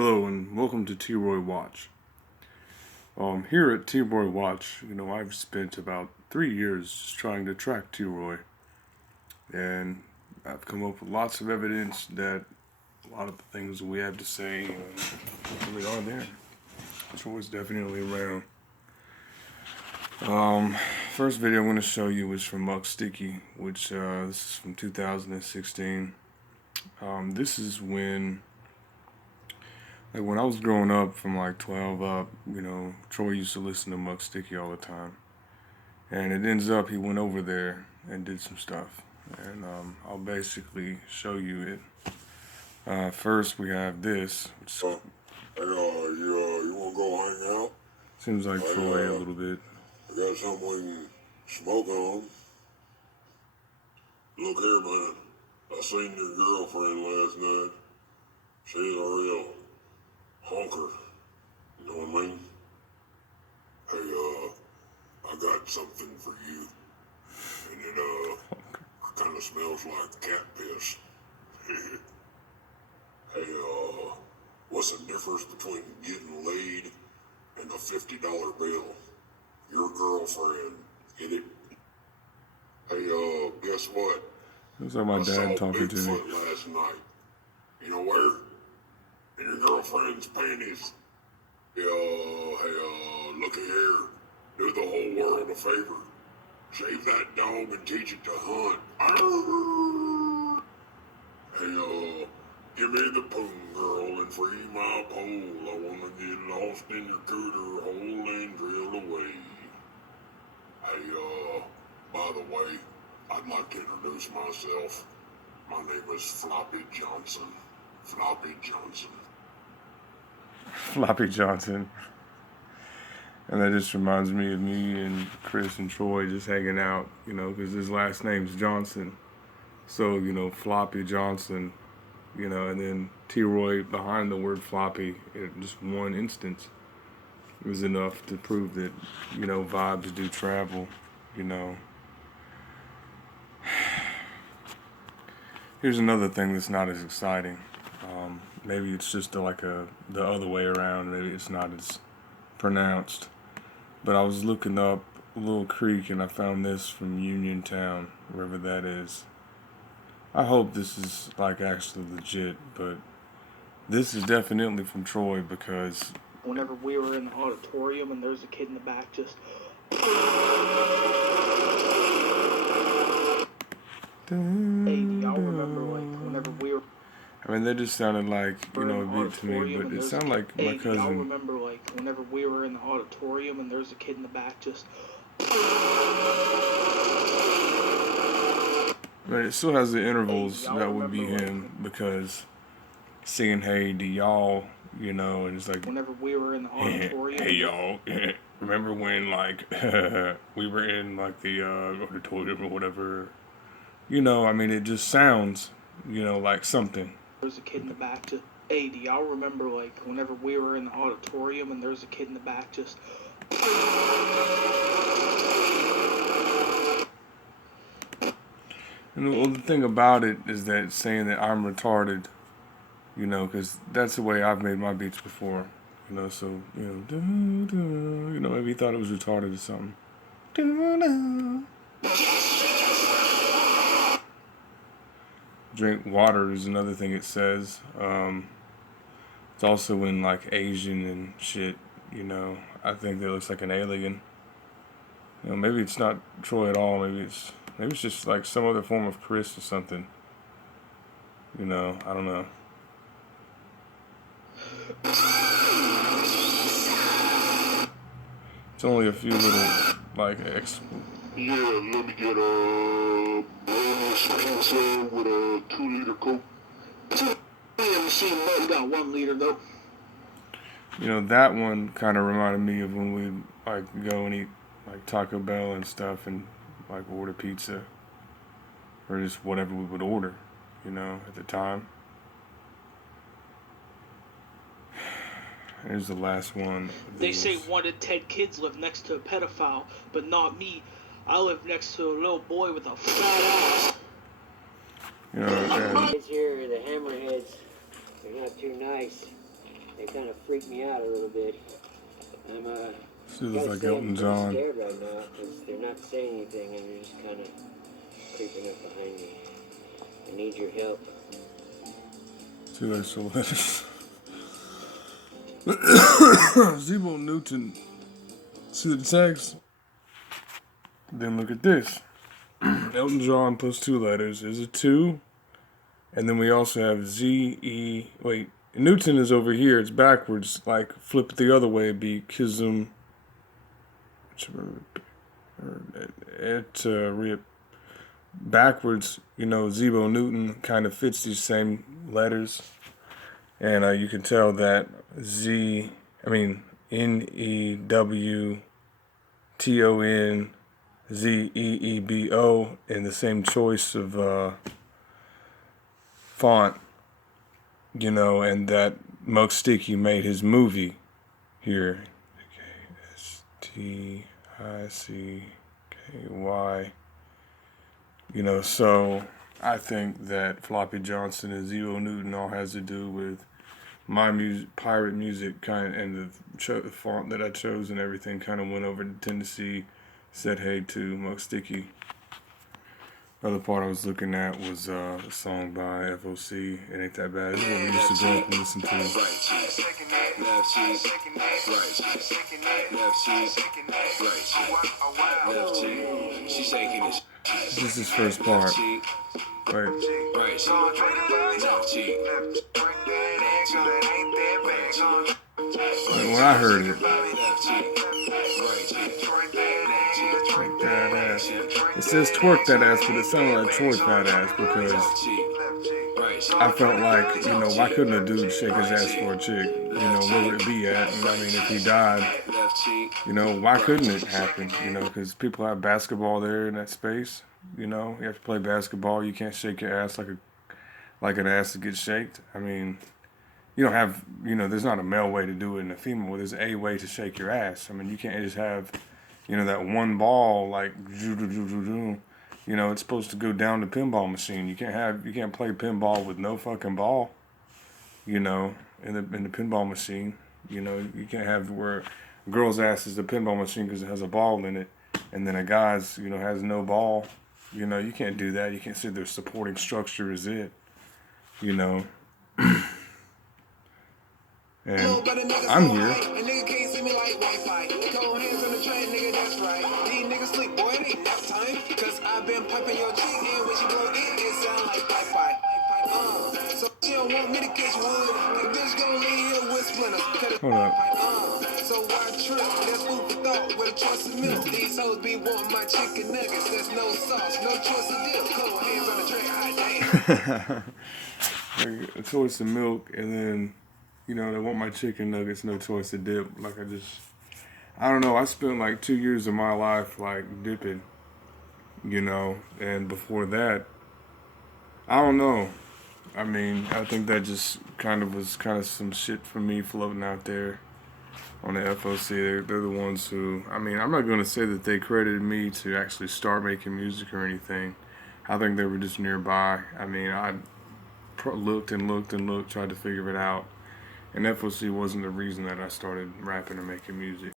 Hello and welcome to T-Roy Watch. Here at T-Roy Watch, I've spent about 3 years just trying to track T-Roy, and I've come up with lots of evidence that a lot of the things we have to say really are there. Troy's definitely around. First video I'm going to show you was from Muck Sticky, which this is from 2016. This is when I was growing up, from like 12 up, Troy used to listen to Muck Sticky all the time. And it ends up he went over there and did some stuff. And I'll basically show you it. First we have this. Which you wanna go hang out? Seems like Troy a little bit. I got something we can smoke on. Look here, man. I seen your girlfriend last night. She's a real honker. You know what I mean? Hey, I got something for you. And it, kind of smells like cat piss. Hey, what's the difference between getting laid and a $50 bill? Your girlfriend, get it? Hey, guess what? Looks like my dad talking to me. Bigfoot last night. You know where? In your girlfriend's panties. Hey, looky here. Do the whole world a favor. Shave that dog and teach it to hunt. Arr! Hey, give me the poon, girl, and free my pole. I wanna get lost in your cooter hole and drill away. Hey, by the way, I'd like to introduce myself. My name is Floppy Johnson. Floppy Johnson. Floppy Johnson. And that just reminds me of me and Chris and Troy just hanging out, because his last name's Johnson. So, Floppy Johnson, and then T-Roy behind the word floppy in just one instance was enough to prove that, vibes do travel, Here's another thing that's not as exciting. Maybe it's just the other way around. Maybe it's not as pronounced. But I was looking up a little creek and I found this from Uniontown, wherever that is. I hope this is actually legit, but this is definitely from Troy because whenever we were in the auditorium and there's a kid in the back just hey, do y'all remember whenever we were that just sounded like, a beat to me, but it sounded like my cousin. Y'all remember whenever we were in the auditorium and there's a kid in the back just It still has the intervals that would be him because singing "Hey, do y'all," and it's like whenever we were in the auditorium. Hey y'all, remember when we were in the auditorium or whatever? It just sounds like something. There's a kid in the back just hey, do y'all remember whenever we were in the auditorium and there's a kid in the back just the thing about it is that it's saying that I'm retarded, because that's the way I've made my beats before, so, maybe he thought it was retarded or something. Drink water is another thing it says. It's also in Asian and shit, I think that looks like an alien. Maybe it's not Troy at all, maybe it's just some other form of Chris or something. I don't know. It's only a few little, Yeah, let me get a espresso with a 2-liter Coke. We got 1 liter though. That one kind of reminded me of when we go and eat Taco Bell and stuff and order pizza or just whatever we would order, at the time. Here's the last one. They say 1 in 10 kids live next to a pedophile, but not me. I live next to a little boy with a fat ass. Kids here, the hammerheads, they're not too nice. they kind of freak me out a little bit. I'm She looks gotta like say Elton I'm John. scared right now because they're not saying anything and they're just kind of creeping up behind me. I need your help. She likes the letters. Zebo Newton. See the text? Then look at this. Elton John plus 2 letters is a 2. And then we also have Z-E... Wait, Newton is over here. It's backwards. Like, flip it the other way. It'd be Kism... backwards, you know, Zebo Newton kind of fits these same letters. And you can tell that Newtonzeebo in the same choice of font, you know, and that Muck Sticky made his movie here. Sticky. You know, so I think that Floppy Johnson and Zebo Newton all has to do with my music, pirate music kind of, and the font that I chose and everything kind of went over to Tennessee, said hey to Muck Sticky. The other part I was looking at was a song by FOC. It ain't that bad. This is what we used to go up and listen to. This is his first part. Wait. When I heard it, twerk that ass. It says twerk that ass, but it sounded like twerk that ass because I felt like, you know, why couldn't a dude shake his ass for a chick? You know, where would it be at? And I mean, if he died, you know, why couldn't it happen? You know, because people have basketball there in that space. You know, you have to play basketball. You can't shake your ass like an ass to get shaked. I mean, you don't have, you know, there's not a male way to do it and a female way. There's a way to shake your ass. I mean, you can't just have, you know, that one ball like, you know, it's supposed to go down the pinball machine. You can't play pinball with no fucking ball, you know, in the pinball machine. You know, you can't have where a girl's ass is the pinball machine because it has a ball in it, and then a guy's, you know, has no ball. You know, you can't do that. You can't say their supporting structure is it, you know. And I'm here. Hold up. So why trip? That's food for thought with a choice of milk. These hoes be wanting my chicken nuggets. There's no sauce, no choice of dip. Cold hands on the tray, hot damn. A choice of milk, and then, you know, they want my chicken nuggets, no choice of dip. Like, I don't know, I spent like 2 years of my life, like, dipping, you know, and before that, I don't know. I mean, I think that just was some shit for me floating out there on the FOC. They're the ones who, I mean, I'm not going to say that they credited me to actually start making music or anything. I think they were just nearby. I mean, I looked and looked and looked, tried to figure it out. And FOC wasn't the reason that I started rapping or making music.